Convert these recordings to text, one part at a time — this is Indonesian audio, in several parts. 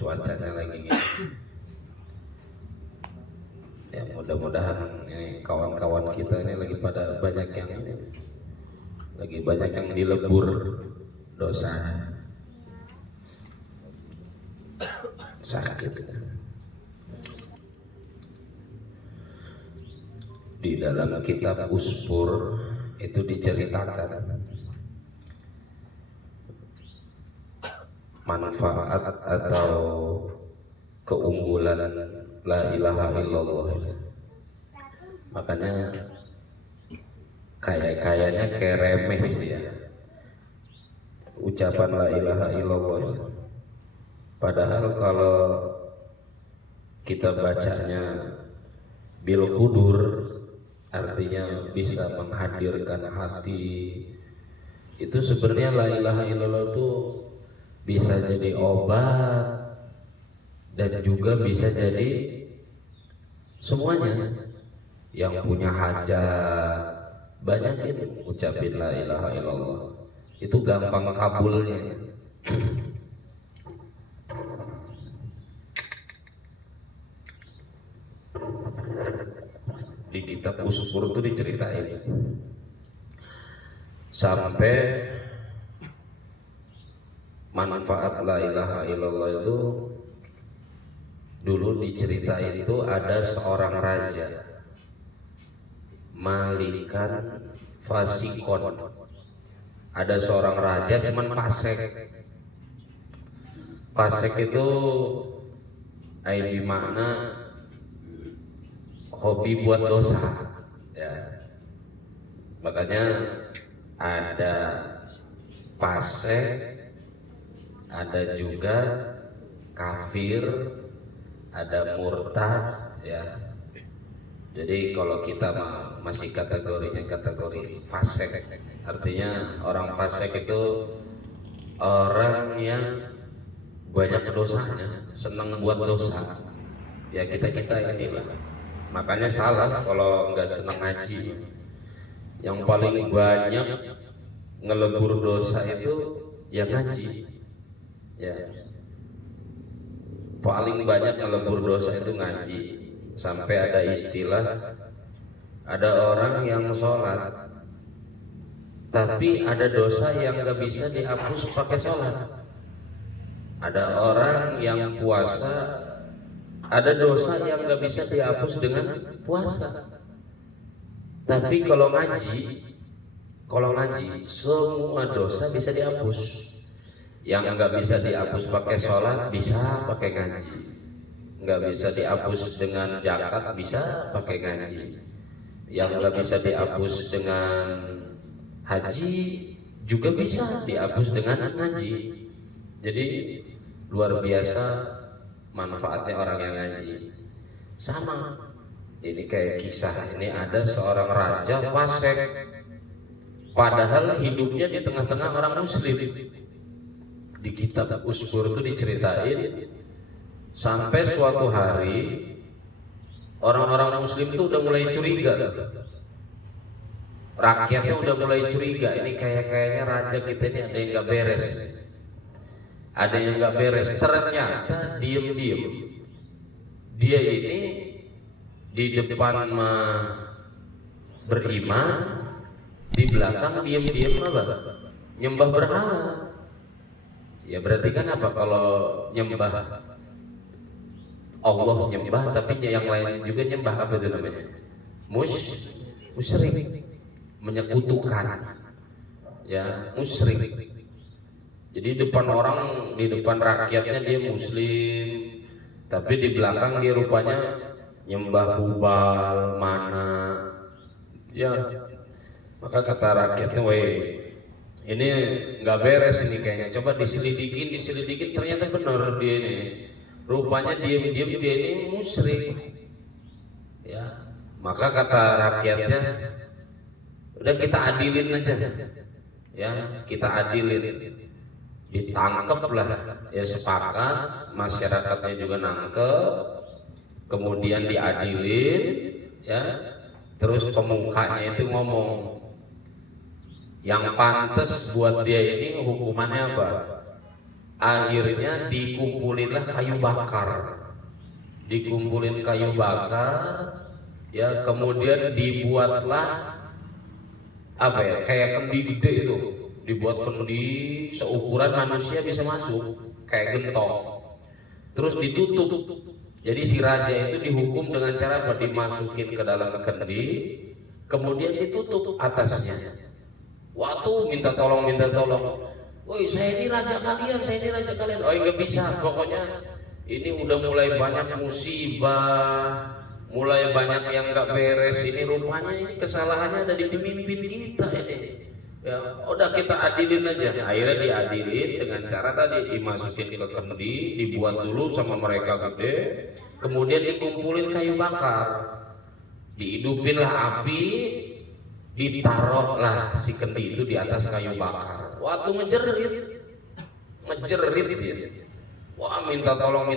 Cuacanya lagi gitu. Ya mudah-mudahan ini kawan-kawan kita ini lagi banyak yang dilebur dosa sakit. Di dalam kitab Uspur itu diceritakan manfaat atau keunggulan la ilaha illallah. Makanya kayaknya kayak remeh sih ya ucapan la ilaha illallah. Padahal kalau kita bacanya bil hudur, artinya bisa menghadirkan hati, itu sebenarnya la ilaha illallah itu bisa jadi obat dan juga bisa jadi semuanya. Yang punya hajat banyakin ucapin la ilaha illallah, itu gampang kabulnya. Di kitab Uspur itu diceritain sampai manfaat la ilaha illallah itu. Dulu diceritain itu ada seorang raja Malikan Fasikon. Ada seorang raja cuman fasik. Fasik itu makna hobi buat dosa ya. Makanya ada fasik, ada juga kafir, ada murtad ya. Jadi kalau kita masih kategori fasik, artinya orang fasik itu orang yang banyak dosanya, senang buat dosa. Ya kita inilah. Makanya salah kalau nggak senang ngaji. Yang paling banyak ngelebur dosa itu ya ngaji. Ya. Paling banyak ngelebur dosa itu ngaji. Sampai ada istilah, ada orang yang sholat tapi ada dosa yang nggak bisa dihapus pakai sholat. Ada orang yang puasa, ada dosa yang nggak bisa dihapus dengan puasa. Tapi kalau ngaji semua dosa bisa dihapus. Yang nggak bisa dihapus pakai sholat bisa pakai ngaji. Nggak bisa dihapus dengan zakat bisa pakai ngaji. Yang nggak bisa dihapus dengan haji juga bisa dihapus dengan ngaji. Jadi luar biasa manfaatnya orang yang ngaji. Sama, ini kayak kisah, ini ada seorang raja fasik, padahal hidupnya di tengah-tengah orang muslim. Di kitab Usbur itu diceritain sampai suatu hari orang-orang muslim itu udah mulai curiga. Rakyatnya udah mulai curiga, ini kayaknya raja kita ini ada yang nggak beres. Ada yang nggak beres. Ternyata diem-diem dia ini di depan beriman, di belakang diem-diem apa? Nyembah berhala. Ya berarti kan apa kalau nyembah Allah nyembah, tapi yang lain juga nyembah, apa itu namanya? Musyrik, menyekutukan, ya musyrik. Jadi depan orang, di depan rakyatnya dia muslim, tapi di belakang dia rupanya nyembah Hubal, Mana. Ya, maka kata rakyatnya, woi, ini nggak beres ini kayaknya. Coba diselidikin, ternyata benar dia ini. Rupanya diam-diam dia ini musyrik. Ya, maka kata rakyatnya, udah kita adilin aja. Ya, kita adilin. Ditangkep lah, ya sepakat, masyarakatnya juga nangkep, kemudian diadilin, ya. Terus pemukanya itu ngomong, yang pantas buat dia ini hukumannya apa? Akhirnya dikumpulinlah kayu bakar, dikumpulin kayu bakar, ya kemudian dibuatlah apa ya, kayak kendi gede itu, dibuat kendi seukuran manusia bisa masuk, kayak gentong, terus ditutup. Jadi si raja itu dihukum dengan cara dimasukin ke dalam kendi, kemudian ditutup atasnya. Waktu minta tolong, woi saya ini raja kalian, oh nggak bisa, pokoknya ini udah mulai banyak musibah, mulai banyak yang nggak beres, ini rupanya ini kesalahannya ada di pemimpin kita ini. Ya, udah kita adilin aja. Akhirnya diadilin dengan cara tadi dimasukin ke kendi, dibuat dulu sama mereka gede, kemudian dikumpulin kayu bakar, dihidupinlah api, ditaruhlah si kendi itu di atas kayu bakar. Waktu ngejerit dia. Wah minta tolong.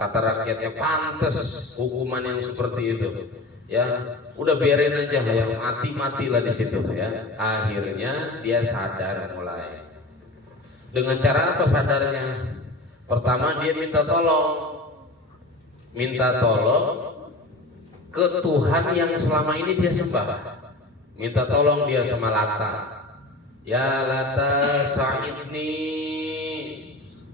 Kata rakyatnya, pantes hukuman yang seperti itu. Ya, udah biarin aja, yang mati-matilah di situ ya. Akhirnya dia sadar mulai. Dengan cara apa sadarnya? Pertama dia minta tolong ke Tuhan yang selama ini dia sembah. Minta tolong dia sama Lata. Ya Lata sa'idni,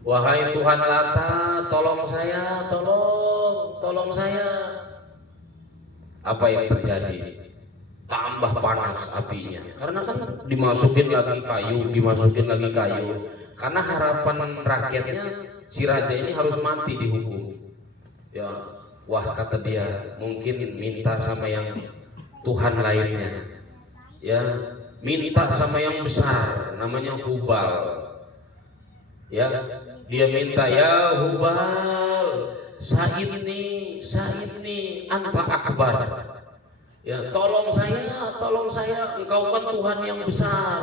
wahai Tuhan Lata, tolong saya, tolong saya. Apa yang terjadi? Tambah panas apinya, karena kan dimasukin lagi kayu. Karena harapan rakyatnya si raja ini harus mati dihukum. Ya, wah kata dia, mungkin minta sama yang Tuhan lainnya. Ya, minta sama yang besar, namanya Hubal. Ya, dia minta, ya Hubal, Sa'idni anta akbar. Ya, tolong saya, engkau kan Tuhan yang besar.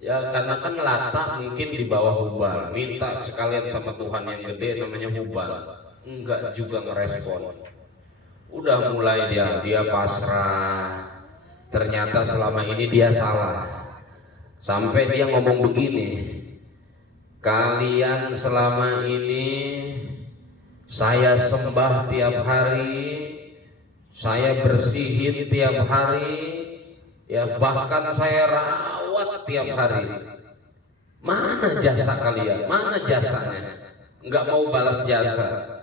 Ya karena kan Lata mungkin di bawah Hubal, minta sekalian sama Tuhan yang gede namanya Hubal, enggak juga ngerespon. Udah mulai dia pasrah. Ternyata selama ini dia salah. Sampai dia ngomong begini, kalian selama ini saya sembah tiap hari, saya bersihin tiap hari, ya bahkan saya rawat tiap hari. Mana jasa kalian? Mana jasanya? Enggak mau balas jasa.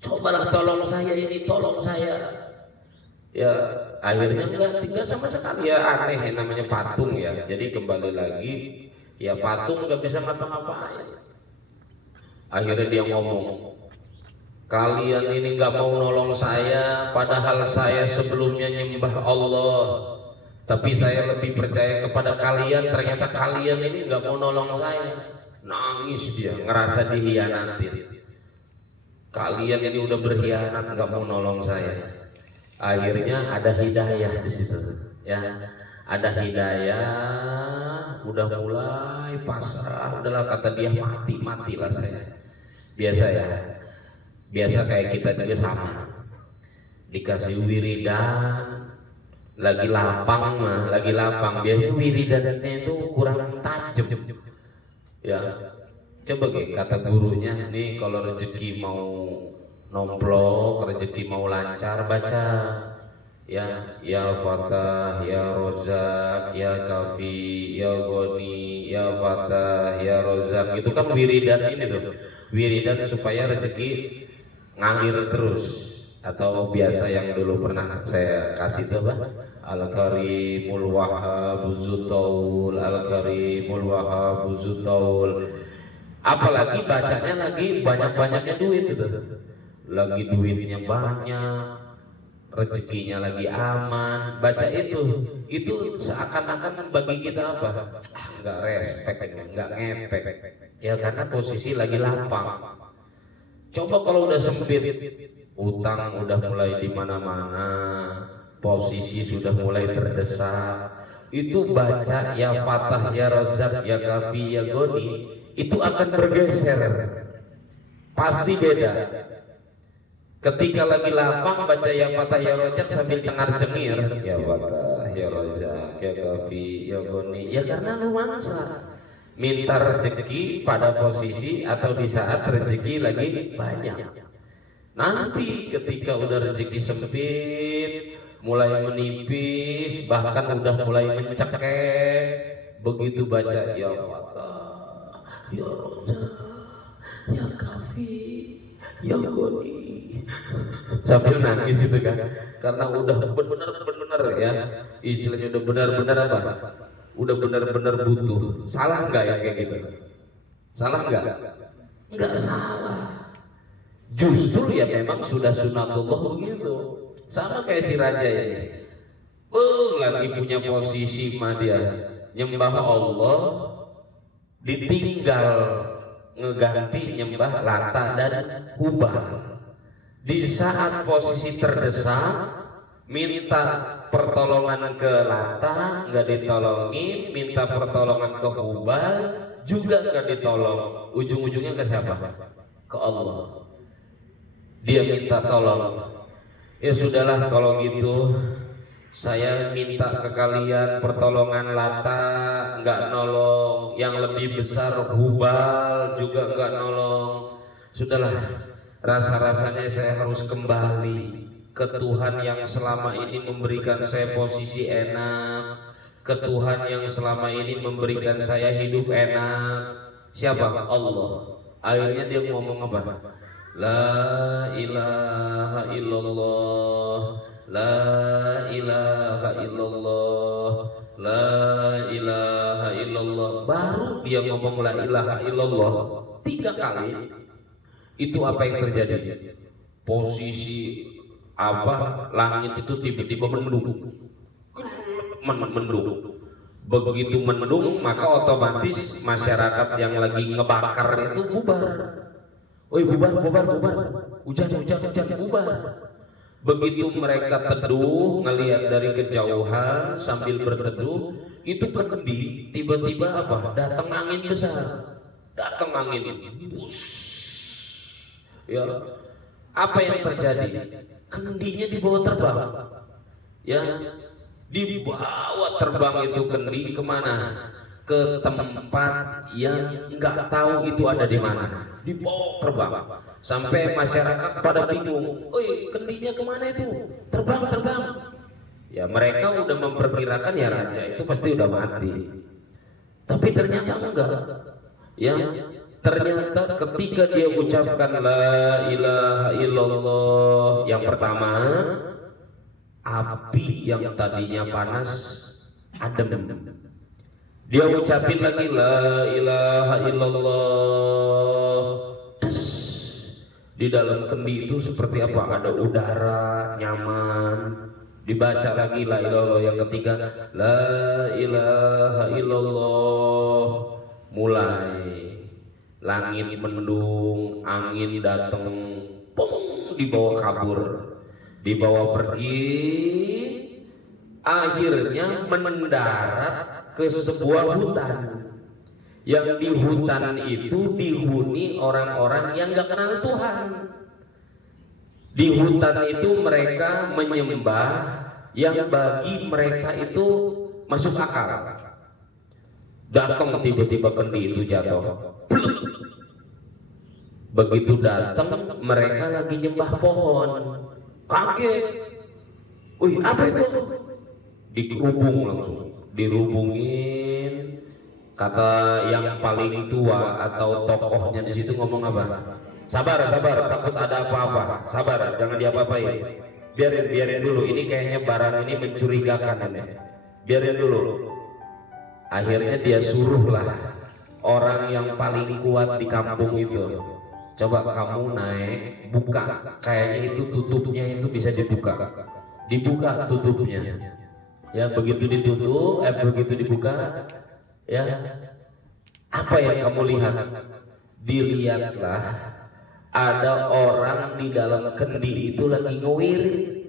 Cobalah tolong saya ini, tolong saya. Ya akhirnya enggak sama sekali. Ya aneh namanya patung ya. Jadi kembali lagi, ya patung enggak bisa ngapa-ngapain. Akhirnya dia ngomong, kalian ini enggak mau nolong saya, padahal saya sebelumnya nyembah Allah. Tapi saya lebih percaya kepada kalian, ternyata kalian ini nggak mau nolong saya. Nangis dia, ngerasa dihianatin. Kalian ini udah berkhianat, nggak mau nolong saya. Akhirnya ada hidayah di situ, ya. Ada hidayah, udah mulai pasrah, udahlah kata dia matilah saya. Biasa ya, biasa kayak kita juga sama. Dikasih wiridan. Lagi lapang biasanya wiridannya itu kurang tajam ya. Coba kata gurunya nih, kalau rezeki mau nomplok, rezeki mau lancar, baca ya Fatah, ya Rozak, ya Kafi, ya Goni, ya Fatah, ya Rozak. Itu kan wiridan ini tuh, wiridan supaya rezeki ngalir terus. Atau biasa yang dulu pernah saya kasih tuh apa? Al-Karimul Wahhab Zutaul, Al-Karimul Wahhab Zutaul. Apalagi bacanya lagi banyak-banyaknya duit itu. Lagi duitnya banyak, rezekinya lagi aman. Baca itu seakan-akan bagi kita apa? Enggak respect, enggak ngepek. Ya karena posisi lagi lapang. Coba kalau udah sempit, utang udah mulai di mana-mana, posisi sudah mulai terdesak, itu baca ya Fatah, ya Razak, ya Kafi, ya Goni, itu akan bergeser, pasti beda. Ketika lagi lapang baca ya Fatah, ya Razak sambil cengar-cengir, ya Fatah, ya Razak, ya Kafi, ya Goni, ya karena nuansa minta rezeki pada posisi atau di saat rezeki lagi banyak. Nanti ketika udah rezeki sempit, mulai menipis, bahkan udah mulai mencekek, begitu baca ya Fatah, ya Rozak, ya Kafi, ya Goni, sambil nangis itu kan, karena udah benar-benar ya, istilahnya udah benar-benar apa? Udah benar-benar butuh. Salah nggak ya kayak gitu? Salah nggak? Nggak salah. Justru ya memang sudah sunatullah begitu. Sama kayak si raja ini. Lagi punya posisi mah dia nyembah Allah, ditinggal ngeganti nyembah Lata dan Hubal. Di saat posisi terdesak, minta pertolongan ke Lata nggak ditolongin, minta pertolongan ke Hubal juga nggak ditolong. Ujung-ujungnya ke siapa? Ke Allah. Dia minta tolong. Ya sudahlah kalau gitu, saya minta ke kalian pertolongan Lata nggak nolong, yang lebih besar Hubal juga nggak nolong. Sudahlah, rasa-rasanya saya harus kembali ke Tuhan yang selama ini memberikan saya posisi enak, ke Tuhan yang selama ini memberikan saya hidup enak. Siapa? Allah. Akhirnya dia ngomong apa? La ilaha illallah, la ilaha illallah, la ilaha illallah. Baru dia ngomong la ilaha illallah 3 kali. Itu apa yang terjadi? Posisi apa langit itu tiba-tiba mendung. Begitu mendung, maka otomatis masyarakat yang lagi ngebakar itu bubar. Woi bubar, hujan bubar. Begitu mereka teduh ngelihat dari kejauhan sambil berteduh, itu kendi tiba-tiba apa? Datang angin besar. Datang angin. Bus. Ya. Apa yang terjadi? Kendinya dibawa terbang. Ya. Dibawa terbang itu kendi kemana? Ke tempat yang nggak tahu itu ada di mana. Dibawa terbang. Sampai masyarakat pada bingung, "Oi, kendinya kemana itu? Terbang." Ya mereka udah memperkirakan ya raja itu pasti udah mati. Tapi ternyata enggak. Ya, ternyata ketika dia ucapkan la ilaha illallah yang pertama, api yang tadinya panas adem. Dia ucapin lagi la ilaha illallah. Di dalam kendi itu seperti apa? Ada udara nyaman. Dibaca lagi la ilaha illallah yang ketiga, la ilaha illallah. Mulai langit mendung, angin datang, pong, dibawa kabur, dibawa pergi, akhirnya mendarat ke sebuah hutan. Yang di hutan itu dihuni orang-orang yang gak kenal Tuhan. Di hutan itu mereka menyembah yang bagi mereka itu masuk akal. Datang tiba-tiba kendi itu jatuh. Begitu datang mereka lagi nyembah pohon. Kaget. Wih, apa itu? Dikerubung langsung. Dirubungin. Kata yang paling tua atau tokohnya di situ ngomong apa? Sabar, takut ada apa-apa. Sabar, jangan diapa-apain. Biarin dulu. Ini kayaknya barang ini mencurigakan ini. Biarin dulu. Akhirnya dia suruhlah orang yang paling kuat di kampung itu. Coba kamu naik, buka. Kayaknya itu tutupnya itu bisa dibuka. Dibuka tutupnya. Ya begitu ditutup, begitu dibuka. Ya, apa yang kamu lihat? Dilihatlah ada orang di dalam kendi itu lagi ngewirit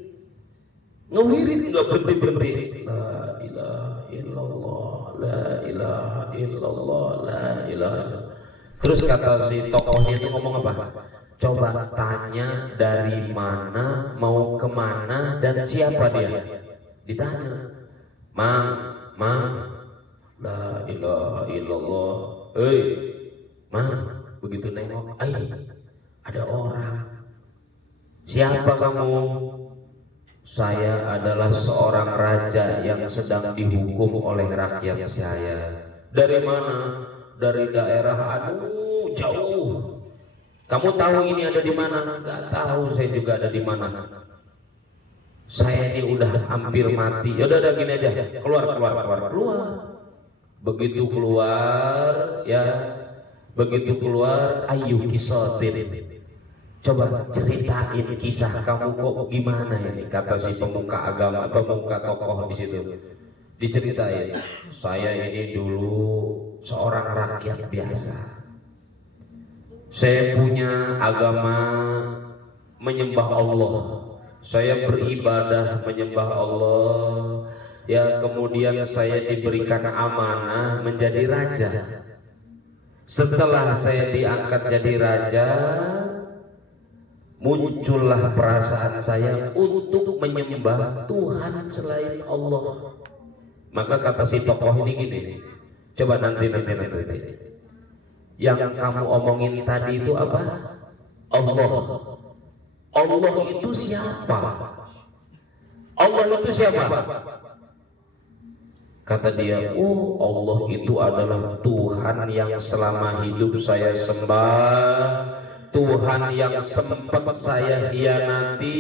nggak berhenti. La ilaha illallah, la ilaha illallah, la ilaha. Terus kata si tokohnya itu ngomong apa? Coba tanya dari mana, mau kemana, dan siapa dia? Ditanya, Mang. La ilaha illallah. Begitu nengok, ada orang. Siapa kamu? Saya adalah seorang raja yang sedang dihukum oleh rakyat saya. Dari mana? Dari daerah jauh. Kamu tahu ini ada di mana? Gak tahu, saya juga ada di mana. Saya ini udah hampir mati. Yaudah gini aja. Keluar. Begitu keluar, ayo kisotin. Coba ceritain kisah kamu kok gimana ini, kata si pemuka agama, pemuka tokoh di situ. Diceritain, saya ini dulu seorang rakyat biasa. Saya punya agama menyembah Allah. Saya beribadah menyembah Allah. Ya, kemudian saya diberikan amanah menjadi raja. Setelah saya diangkat jadi raja, muncullah perasaan saya untuk menyembah Tuhan selain Allah. Maka kata si tokoh ini gini, coba nanti. Yang kamu omongin tadi itu apa? Allah. Allah itu siapa? Allah itu siapa? Kata dia, Allah itu adalah Tuhan yang selama hidup saya sembah, Tuhan yang sempat saya hianati.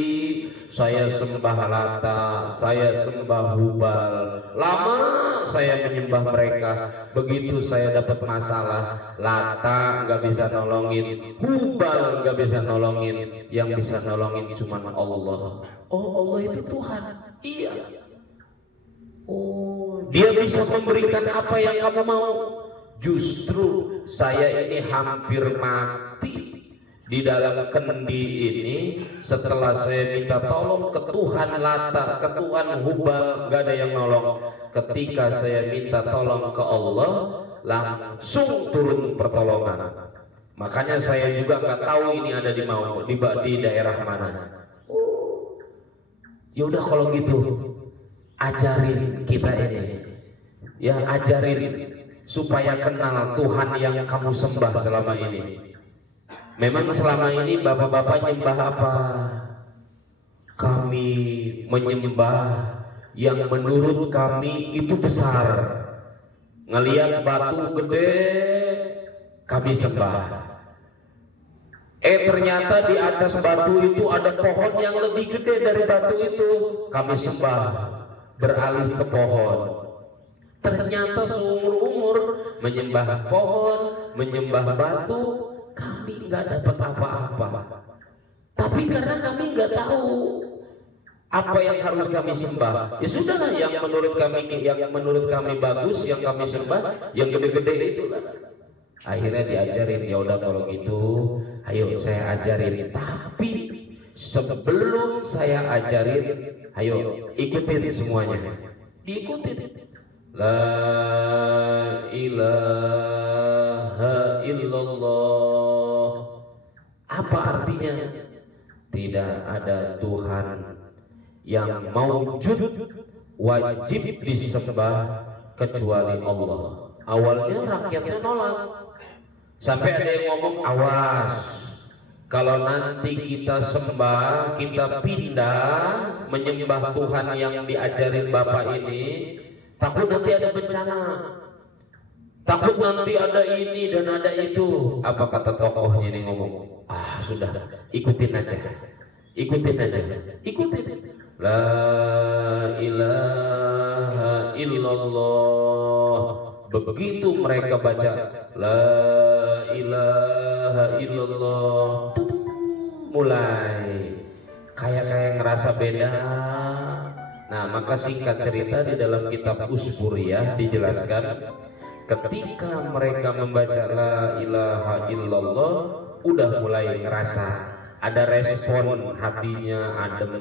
Saya sembah Lata, saya sembah Hubal. Lama saya menyembah mereka. Begitu saya dapat masalah, Lata nggak bisa nolongin, Hubal nggak bisa nolongin. Yang bisa nolongin cuma Allah. Oh, Allah itu Tuhan. Iya. Oh, Dia bisa memberikan apa yang kamu mau. Justru saya ini hampir mati di dalam kendi ini, setelah saya minta tolong ke Tuhan Lata, ke Tuhan Hubal, gak ada yang nolong. Ketika saya minta tolong ke Allah, langsung turun pertolongan. Makanya saya juga nggak tahu ini ada di daerah mana. Ya udah kalau gitu, ajarin kita ini, ya ajarin supaya kenal Tuhan yang kamu sembah selama ini. Memang selama ini bapak-bapak nyembah apa? Kami menyembah yang menurut kami itu besar. Ngelihat batu gede, kami sembah. Ternyata di atas batu itu ada pohon yang lebih gede dari batu itu, kami sembah. Beralih ke pohon. Ternyata seumur-umur menyembah pohon, menyembah batu, kami nggak dapat apa-apa. Tapi karena kami nggak tahu apa yang harus kami sembah, ya sudahlah yang menurut kami bagus, yang kami sembah, yang gede-gede itulah. Akhirnya diajarin, ya udah kalau gitu, ayo saya ajarin. Tapi sebelum saya ajarin, ayo ikutin semuanya, diikutin. La ilaha illallah. Apa artinya? Tidak ada Tuhan yang maujud wajib disembah kecuali Allah. Awalnya rakyatnya nolak, sampai ada yang ngomong, awas kalau nanti kita sembah, kita pindah menyembah Tuhan yang diajarin Bapak ini, takut nanti ada bencana, takut nanti ada ini dan ada itu. Apa kata tokohnya ini ngomong? Sudah, ikutin aja, ikutin aja, ikutin. La ilaha illallah. Begitu mereka baca la ilaha illallah, mulai kayak ngerasa beda. Nah, maka singkat cerita di dalam kitab Usburiyah dijelaskan, ketika mereka membaca la ilaha illallah, udah mulai ngerasa ada respon, hatinya adem,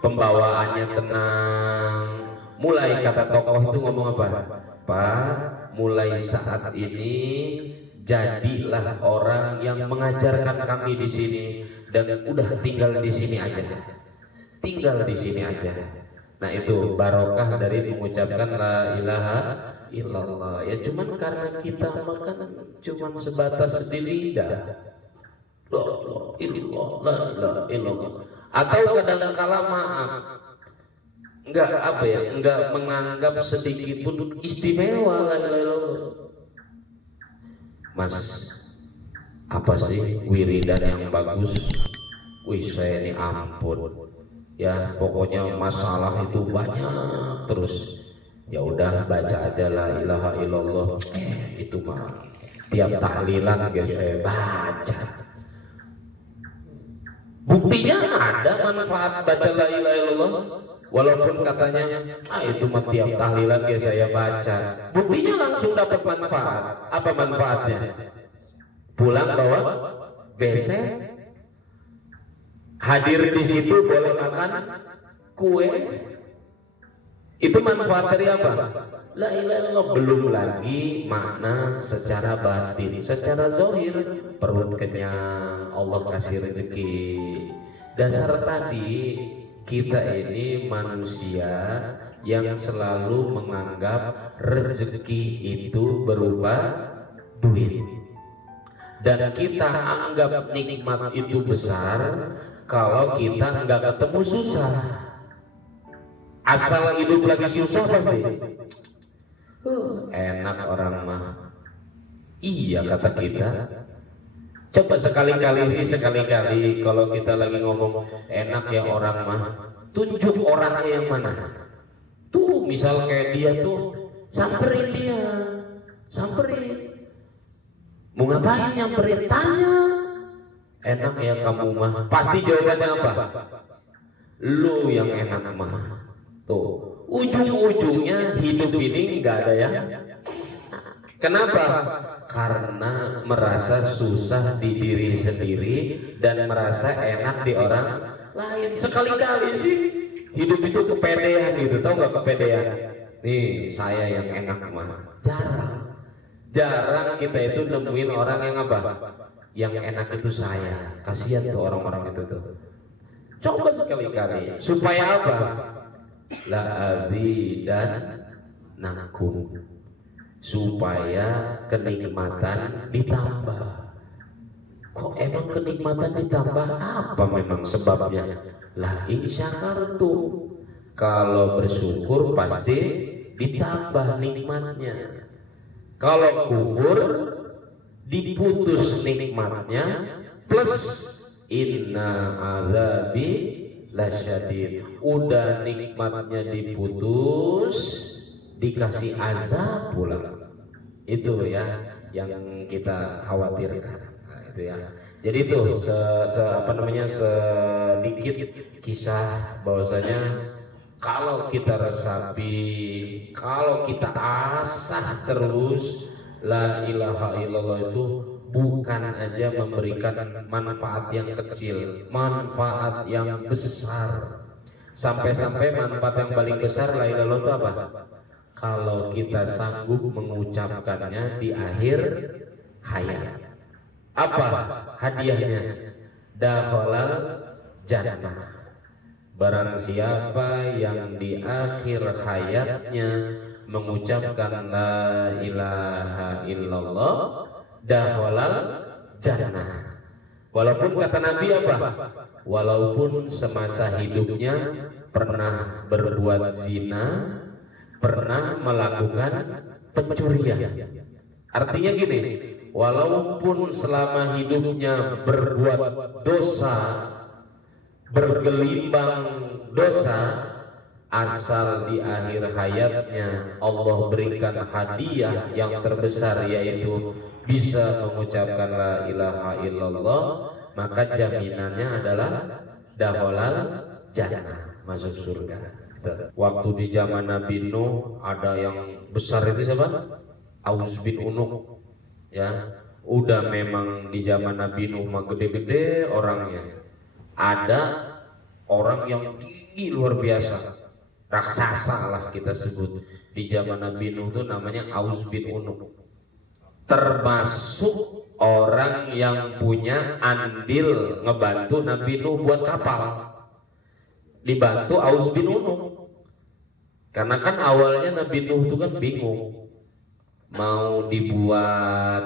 pembawaannya tenang. Mulai kata tokoh itu ngomong apa? Pak, mulai saat ini jadilah orang yang mengajarkan kami di sini, dan udah tinggal di sini aja. Tinggal di sini aja. Nah, itu barokah dari mengucapkan la ilaha illallah. Ya cuman karena kita makan cuman sebatas di lidah. La ilaha illallah. Atau kadang-kala maaf, enggak menganggap sedikit pun istimewa la ilaha illallah. Mas, apa sih wiridan yang bagus? Wih, saya ini ampun. Ya pokoknya masalah itu banyak terus. Ya udah baca aja la ilaha illallah. Itu mah tiap tahlilan guys saya baca. Buktinya ada manfaat baca la ilaha illallah. Walaupun katanya itu mah tiap tahlilan guys saya baca. Buktinya langsung dapat manfaat. Apa manfaatnya? Pulang bawa besek, hadir di situ boleh makan kue. Itu manfaat dari apa? La ilaha illallah. Belum lagi makna secara batin, secara zahir perut kenyang, Allah kasih rezeki. Dasar tadi kita ini manusia yang selalu menganggap rezeki itu berupa duit, dan kita anggap nikmat itu besar kalau kita nggak ketemu susah. Asal hidup lagi susah pasti enak orang mah. Iya kata kita. Coba sekali-kali kalau kita lagi ngomong enak ya orang mah, tunjuk orangnya yang mana. Tuh misal kayak dia tuh, samperin dia, samperin. Mau ngapain nyamperin? Tanya. Enak ya kamu mah. Pasti jawabannya apa? Lu yang enak mah. Tuh, ujung-ujungnya hidup ini nggak ada ya. Kenapa? Karena merasa susah di diri sendiri dan merasa enak di orang lain. Sekali-kali sih hidup itu kepedean gitu, tahu nggak kepedean? Nih saya yang enak mah jarang kita itu nemuin orang yang apa? Yang enak itu saya. Kasihan tuh orang-orang itu tuh. Coba sekali-kali supaya apa? La dan nakum, supaya kenikmatan ditambah. Kok emang kenikmatan ditambah? Apa memang sebabnya? Lah in syakartum, kalau bersyukur pasti ditambah nikmatnya. Kalau kufur diputus nikmatnya, plus inna azabi lasyadid. Udah nikmatnya diputus, dikasih azab pula. Itu ya yang kita khawatirkan. Nah, itu ya. Jadi itu sedikit kisah bahwasanya kalau kita resapi, kalau kita asah terus la ilaha illallah itu bukan aja memberikan manfaat yang kecil, manfaat yang besar. Sampai-sampai manfaat yang paling besar la ilaha illallah itu apa? Kalau kita sanggup mengucapkannya di akhir hayat. Apa hadiahnya? Dakhalal jannah. Barang siapa yang di akhir hayatnya mengucapkan la ilaha illallah, dakhalal jannah. Walaupun kata Nabi apa? Walaupun semasa hidupnya pernah berbuat zina, pernah melakukan pencurian. Artinya gini, walaupun selama hidupnya berbuat dosa, bergelimbang dosa, asal di akhir hayatnya Allah berikan hadiah yang terbesar, yaitu bisa mengucapkan la ilaha illallah, maka jaminannya adalah dakhalal jannah, masuk surga. Waktu di zaman Nabi Nuh ada yang besar itu siapa? Aus bin Unuk. Ya, udah memang di zaman Nabi Nuh mah gede-gede orangnya. Ada orang yang tinggi luar biasa, raksasa lah kita sebut di zaman Nabi Nuh itu, namanya Aus bin Unuk. Termasuk orang yang punya andil ngebantu Nabi Nuh buat kapal, dibantu Aus bin Unuk. Karena kan awalnya Nabi Nuh itu kan bingung mau dibuat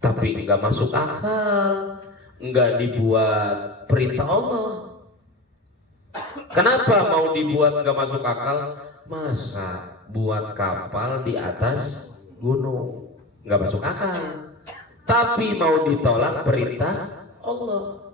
tapi nggak masuk akal, nggak dibuat perintah Allah. Kenapa mau dibuat nggak masuk akal? Masa buat kapal di atas gunung, nggak masuk akal. Tapi mau ditolak perintah Allah.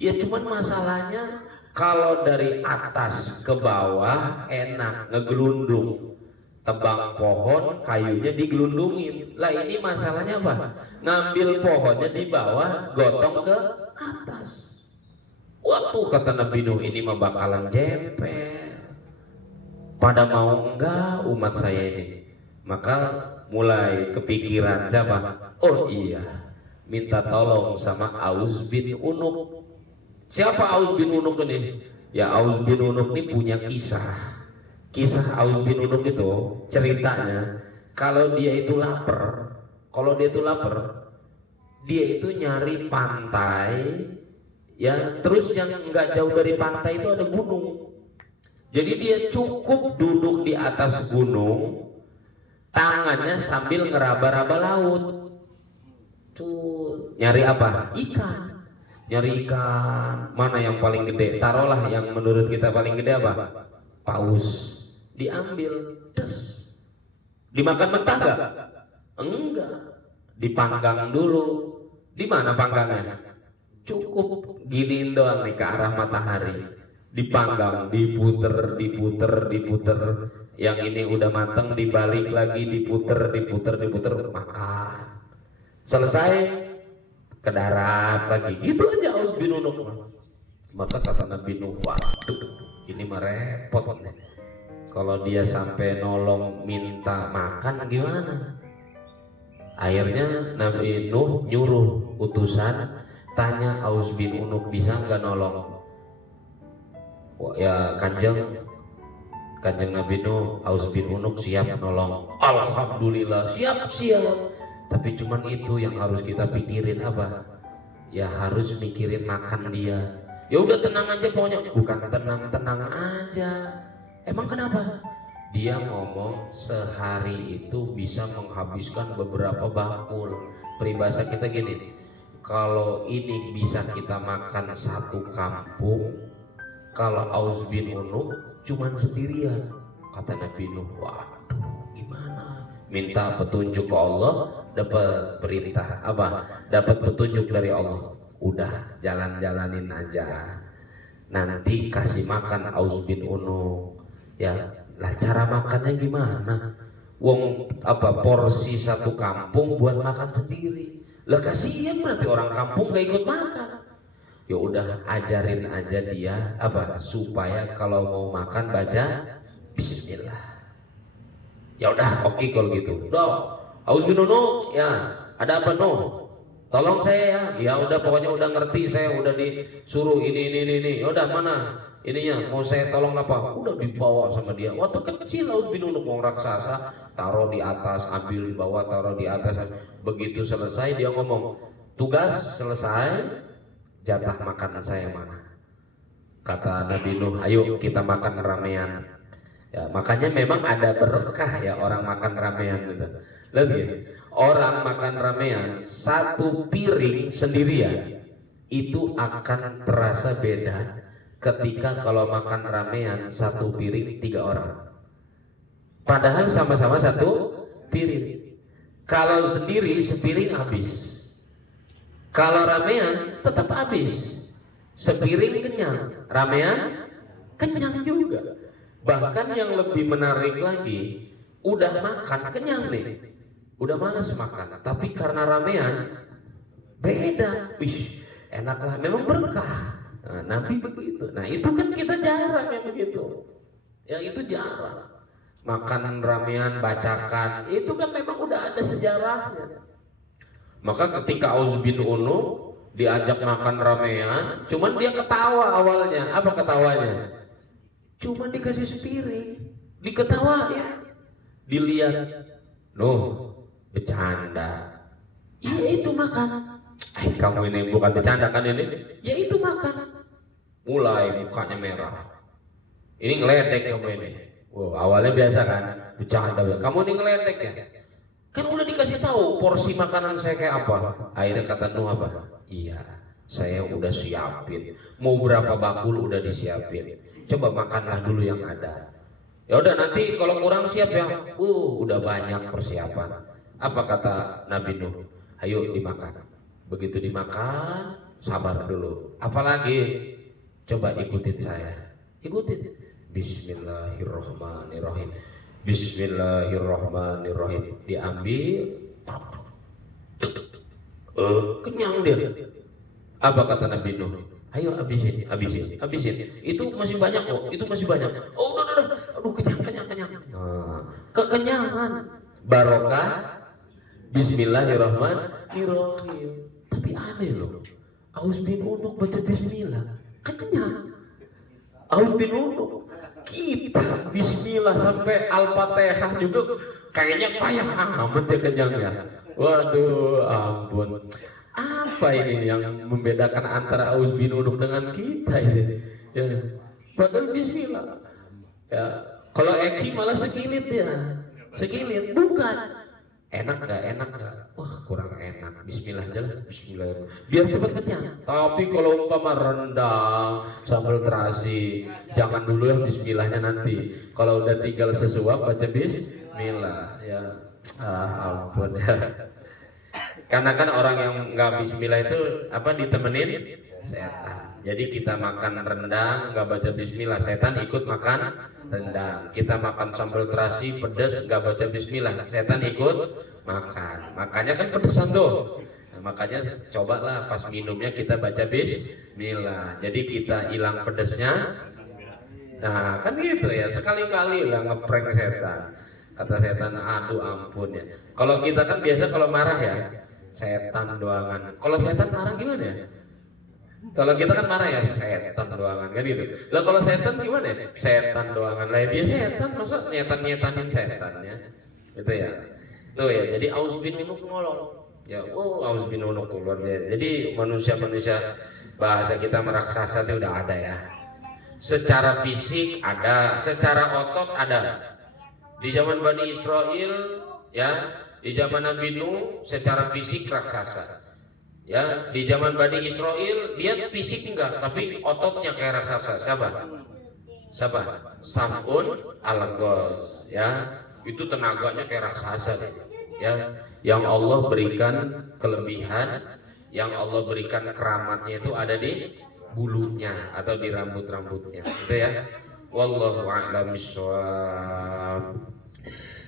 Ya cuman masalahnya kalau dari atas ke bawah enak ngegelundung, tebang pohon kayunya digelundungin. Lah ini masalahnya apa? Ngambil pohonnya di bawah, gotong ke atas. Waktu kata Nabi Nuh, ini mah bakalan jempel. Pada mau enggak umat saya ini? Maka mulai kepikiran siapa? Oh iya, minta tolong sama Aus bin Unuk. Siapa Aus bin Unuk ini? Ya Aus bin Unuk ini punya kisah. Kisah Aus bin Unuk itu ceritanya kalau dia itu lapar, dia itu nyari pantai, ya terus yang nggak jauh dari pantai itu ada gunung. Jadi dia cukup duduk di atas gunung, tangannya sambil ngeraba-raba laut. Tuh nyari apa? Ikan. Nyari ikan. Mana yang paling gede? Taruhlah yang menurut kita paling gede apa? Paus. Diambil, des. Dimakan mentah nggak? Enggak. Dipanggang dulu. Di mana panggangnya? Cukup giniin doang nih ke arah matahari. Dipanggang, diputer. Yang ini udah matang, dibalik lagi, diputer, makan. Selesai, ke darat lagi. Gitu aja Aus bin Unuk. Maka kata Nabi Nuh, waduh, ini mah repot nih. Kalau dia sampai nolong minta makan gimana? Akhirnya Nabi Nuh nyuruh utusan tanya Aus bin Unuk bisa nggak nolong. Ya kanjeng Nabi Nuh, Aus bin Unuk siap nolong. Alhamdulillah siap. Tapi cuman itu yang harus kita pikirin apa? Ya harus mikirin makan dia. Ya udah tenang aja pokoknya. Bukan tenang aja. Emang kenapa? Dia ngomong sehari itu bisa menghabiskan beberapa bakul. Peribahasa kita gini, kalau ini bisa kita makan satu kampung, kalau Aus bin Unuk cuman sendirian. Kata Nabi Nuh, waduh gimana? Minta petunjuk ke Allah, dapat perintah apa? Dapat petunjuk dari Allah. Udah jalan-jalanin aja. Nanti kasih makan Aus bin Unuk. Ya, lah cara makannya gimana? Wong apa porsi satu kampung buat makan sendiri. Lah kasihan berarti orang kampung gak ikut makan. Ya udah ajarin aja dia apa supaya kalau mau makan baca Bismillah. Ya udah oke kalau gitu. Udah Aus bin Unuk ya ada apa Nuh? Tolong saya ya. Ya udah pokoknya udah ngerti saya udah disuruh ini. Ya udah mana ininya mau saya tolong apa? Udah dibawa sama dia. Waktu kecil Aus bin Unuk mau raksasa taruh di atas ambil di bawah taruh di atas. Begitu selesai dia ngomong tugas selesai jatah makan saya mana? Kata Nabi Nuh ayo kita makan ramean. Ya, makanya memang ada berkah ya orang makan ramean gitu. Lagi orang makan ramean satu piring sendirian itu akan terasa beda ketika kalau makan ramean satu piring 3 orang. Padahal sama-sama satu piring. Kalau sendiri sepiring habis. Kalau ramean tetap habis. Sepiring kenyang, ramean kenyang juga. Bahkan yang lebih menarik lagi, udah makan kenyang nih, udah malas makan, tapi karena ramean beda, wih enaklah, memang berkah. Nah, Nabi begitu. Nah itu kan kita jarang yang begitu, ya itu jarang. Makan ramean bacakan, itu kan memang udah ada sejarahnya. Maka ketika Aus bin Unuk diajak makan ramean, cuman dia ketawa awalnya. Apa ketawanya? Cuma dikasih sepiring, diketawain, dilihat, Nuh, bercanda. Iya itu makan. Kamu ini bukan bercanda kan ini? Ya itu makan. Mulai mukanya merah. Ini ngeledek kamu ini. Wow, awalnya biasa kan, bercanda. Kamu ini ngeledek ya? Kan udah dikasih tahu porsi makanan saya kayak apa. Akhirnya kata Nuh apa? Iya, saya udah siapin. Mau berapa bakul udah disiapin. Coba makanlah dulu yang ada. Ya udah nanti kalau kurang siap ya. Udah banyak persiapan. Apa kata Nabi Nuh? Ayo dimakan. Begitu dimakan, sabar dulu. Apalagi? Coba ikutin saya. Ikutin. Bismillahirrahmanirrahim. Bismillahirrahmanirrahim. Diambil. Kenyang dia. Apa kata Nabi Nuh? Ayo habisin. Itu masih banyak kok. Itu masih banyak. Oh udah. Aduh kenyang. Kekenyangan. Barokah. Bismillahirrahmanirrahim. Tapi aneh loh. Aus bin Unuk baca Bismillah. Kenyang. Aus bin Unuk. Kita Bismillah sampai Al-Fatihah juga kayaknya payah amat ya kenyangnya. Waduh ampun. Apa ini yang membedakan antara Aus bin Unuk dengan kita ini? Ya, padahal Bismillah. Ya, kalau Eki malah sekilit ya, sekilit bukan. Enak nggak? Wah kurang enak. Bismillah aja lah. Bismillah. Biar cepat kenyang. Tapi kalau umpama rendang, sambal terasi, jangan dulu ya Bismillahnya nanti. Kalau udah tinggal sesuap baca Bismillah. Ya, ampun ya. Karena kan orang yang nggak Bismillah itu apa ditemenin setan. Jadi kita makan rendang nggak baca Bismillah, setan ikut makan rendang. Kita makan sambal terasi pedas nggak baca Bismillah, setan ikut makan. Makanya kan pedesan tuh. Nah, makanya cobalah pas minumnya kita baca Bismillah. Jadi kita hilang pedesnya. Nah kan gitu ya, sekali-kali lah ngeprank setan. Kata setan, aduh ampun ya. Kalau kita kan biasa kalau marah ya, setan doangan. Kalau setan marah gimana ya? Kalau kita kan marah ya, setan doangan kan gitu. Lah kalau setan gimana ya? Setan doangan. Lah dia setan, masa nyetan-nyetanin setan ya? Gitu ya. Tuh ya, jadi aus bin unuk ngolong. Ya, aus bin unuk tuh luar biasa. Jadi manusia-manusia bahasa kita meraksasa itu udah ada ya. Secara fisik ada, secara otot ada. Di zaman Bani Israel ya, di zaman Nabi Nuh secara fisik raksasa. Ya, di zaman Bani Israel dia fisik enggak, tapi ototnya kayak raksasa. Siapa? Sam'un al-Ghaz ya. Itu tenaganya kayak raksasa deh. Ya, yang Allah berikan kelebihan, yang Allah berikan keramatnya itu ada di bulunya atau di rambut-rambutnya. Gitu ya. Wallahu a'lam bishawab.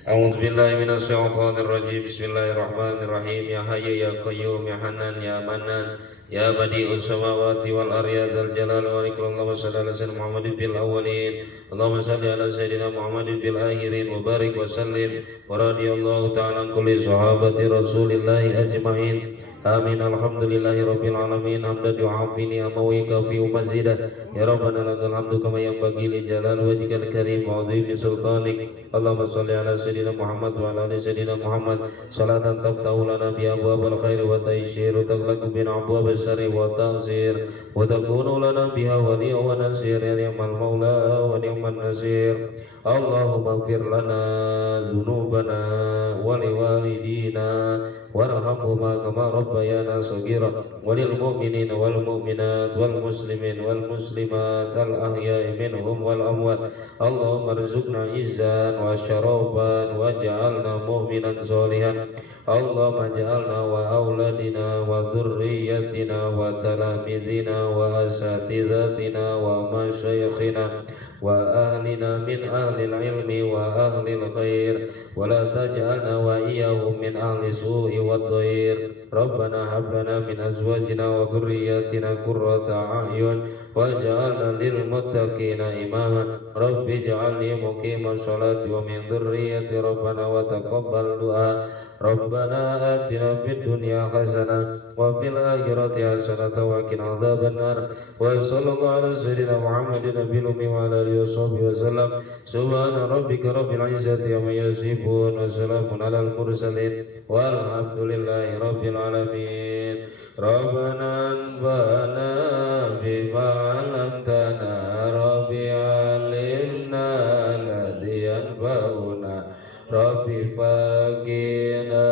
A'udzu billahi minasyaitonir rajim. Bismillahirrahmanirrahim. Ya Hayyu ya Qayyum ya Hanan ya Manan ya Badi'us samawati wal ardi dzal jalali wal ikram. Allahumma shalli ala sayyidina Muhammadin fil awwalin. Allahumma shalli ala sayyidina Muhammadin fil akhirin wa barik wa sallim wa radiyallahu ta'ala an kulli sahabati Rasulillahi ajma'in. Amin. Alhamdulillahi rabbil alamin. Hamdan yu'afini amawi kafi umazidah. Ya Rabbana lakal hamdu kama yanbaghi li jalal wajhikal karim wa 'azimi sultanik. Allahumma shalli ala sayyidina Muhammad wa ala ali sayyidina Muhammad salatan taftahu lana bi abwabil khair wa taysir wa taghlaqu bin abwabil syarri wa tansir wa takunu lana biha waliya wa nasir ya ni'mal maula wa ni'man nasir. Allahumma ighfir lana dzunubana wa liwalidina warhamhuma kama rabbayana shaghira walil mu'minina wal mu'minat wal muslimin wal muslimat al ahya'i minhum wal amwat. Allahumma arzuqna izzan wa syaraban waj'alna mu'minan sholihan. Allahumma ja'alna wa auladina wa dzurriyyatina wa talamidina wa asatidatina wa masyayikhina wa ahlina min ahlil ilmi wa ahlil khair wa la taj'alna wa iyyahum min ahli su'i wad dhair. Rabbana hab lana min azwajina wa dhurriyyatina qurrata a'yun waj'alna lil muttaqina imama. Rabbi ij'alni muqimas sholati wa min dhurriyyati rabbana wa taqabbal du'a. Rabbana atina fid dunya hasanah wa fil akhirati hasanah wa qina adzabannar. Wa sallallahu ala sayyidina Muhammadin nabiyil ummi wa ala alihi wa sallam. Subhana rabbika rabbil izzati amma yasifun wa salamun alal mursalin walhamdulillahi rabbil alamin. Rabbana anfa'na bima 'allamtana rabbi 'allimna alladhi yanfa'una rabbi faqina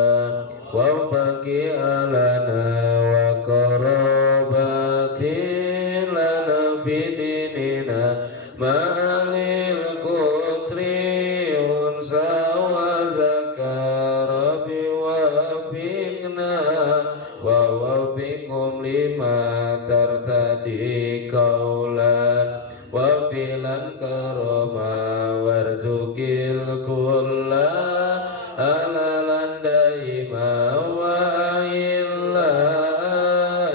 wa faqi alana wa qarabati lana bidinina ma'alil qutri unsa wa zakar rabbi wafiqna wa wafiqhum lima tartadi qawlan wa filan karama warzuqil kulla alalan daima wa illa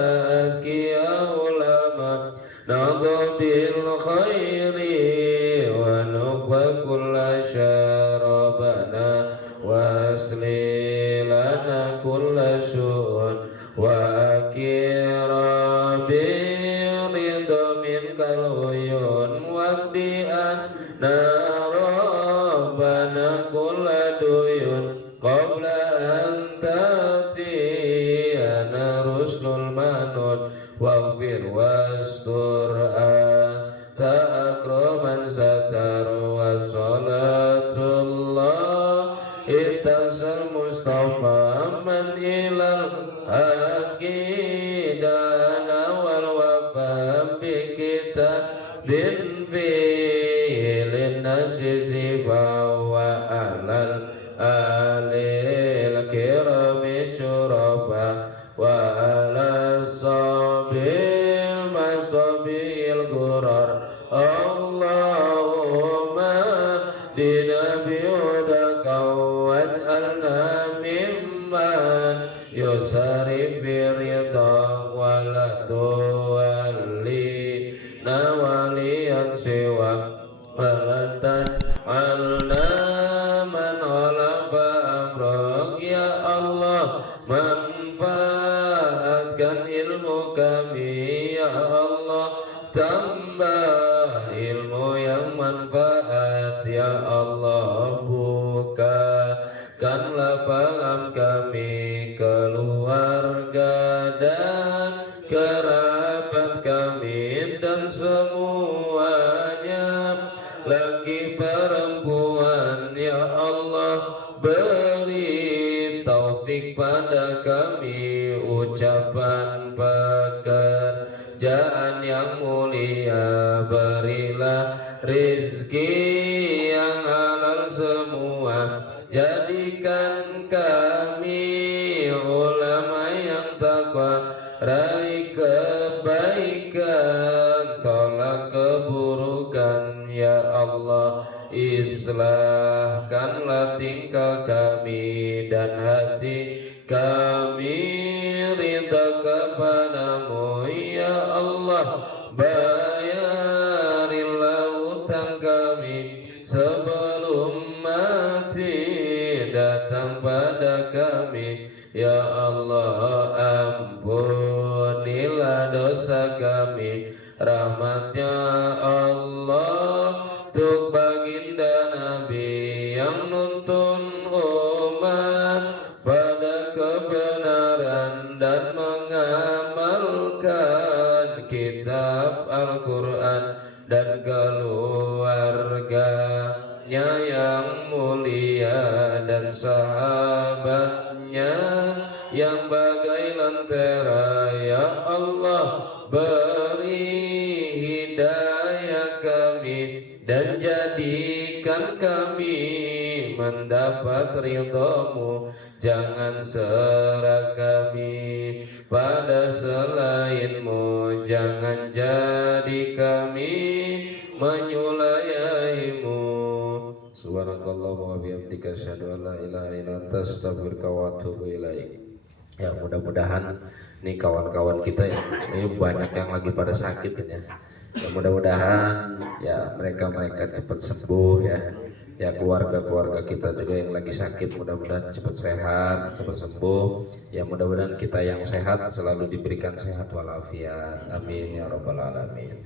adkiya ulama nadabil khairi wa nukwa kulla syarabana wa aslilana kulla syu'un wa akira biridha minkal uyun waqdi'an narabana kulla duyun qabla an ta'tiyana rusul manun waghfir wastur ta'akraman satar wa salatullah itasal mustafa man ilal aqidana wal wafa bi kitabin fi'lin nasisifa wa alal alil kirami syurafa wa ala sabil masabil gurar. Allahumma dinabiyudaka waj'alna mimman yusari firida wala tuwalli nawaliyan siwa walatan alna man tingkatkan ilmu kami ya Allah, tambah ilmu yang manfaat ya Allah, bukakanlah paham kami, keluarga dan kerabat kami dan semuanya, laki perempuan ya Allah, beri taufik pada kami, ucapan pekerjaan yang mulia, berilah rizki yang halal semua, jadikan kami ulama yang takwa, raih kebaikan, tolak keburukan ya Allah, islahkanlah tingkah kami dan hati kami, ridha kepadamu ya Allah, bayarilah utang kami sebelum mati datang pada kami ya Allah, ampunilah dosa kami, rahmatnya Allah untuk baginda Nabi yang nuntun umat pada kebenaran dan mengamalkan kitab Al-Quran, dan keluarganya yang mulia dan sahabatnya yang bagai lentera ya Allah, beri hidayah kami dan jadikan kami mendapat ridhamu, jangan serah kami pada selainmu, jangan jadi kami menyulayahimu. Subhanakallahumma wa bihamdika asyhadu an la ilaha illa anta astaghfiruka wa atubu ilaik. Ya, mudah-mudahan nih kawan-kawan kita ya, ini banyak yang lagi pada sakit ya. Ya mudah-mudahan ya mereka cepat sembuh ya. Ya keluarga-keluarga kita juga yang lagi sakit mudah-mudahan cepat sehat, cepat sembuh. Ya mudah-mudahan kita yang sehat selalu diberikan sehat walafiat. Amin ya rabbal alamin.